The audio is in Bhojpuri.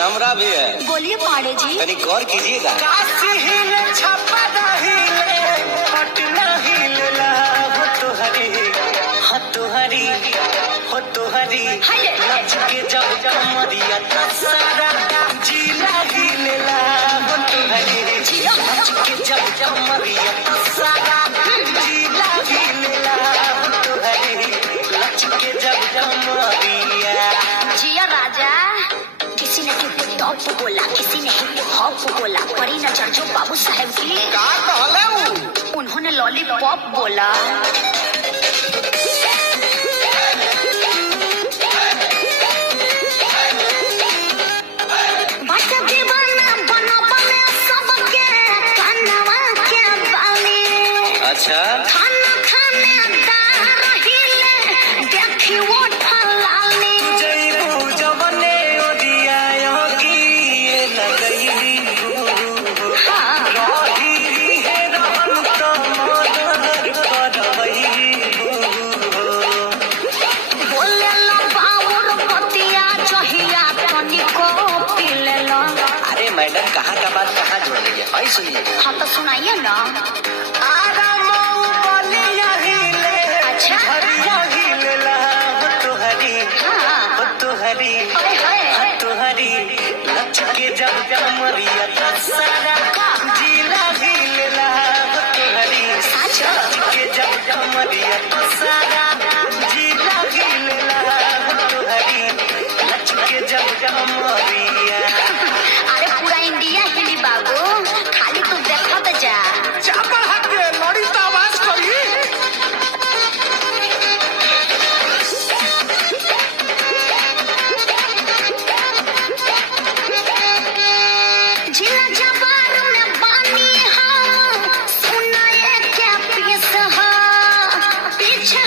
ध्यान हमरा भी है। बोलिए पाड़े जी। तनी गौर कीजिएगा। तुहरी नाच के जब कमरिया सारा जिला हिलेला हो तुहरी नाच के जब कमरिया सारा जिला हिलेला हो तुहरी नाच के जब कमरिया। जिया राजा, किसी ने हिप टॉप बोला, किसी ने हिप हॉप बोला, पड़ी नजर जो बाबू साहब की का कहले उन्होंने लॉलीपॉप बोला। अच्छा खाना खाने देखी वो ठलाली जयू जवने ओदिया योगी ये लगई रही है रहन तो मदर करवई बोले लो बाउर पतिया जहिया तनिको पीले लो। अरे मैडम कहाँ का बात कहाँ जोड़ लीजिए भाई सुनिए। हाँ तो सुनाइए ना। तुहरी नच के जब कमरिया सारा जिला हिलेला तुहरी नच के जब कमरिया सारा जिला हिलेला तुहरी नच के जब कमरिया। अरे पूरा इंडिया हिली बाबू, खाली तू देखत जा। चापड़ हाथ के लड़ी तो आवाज करी। जिला जबार में बानी हो, सुनाए क्या पीस हो, पीछे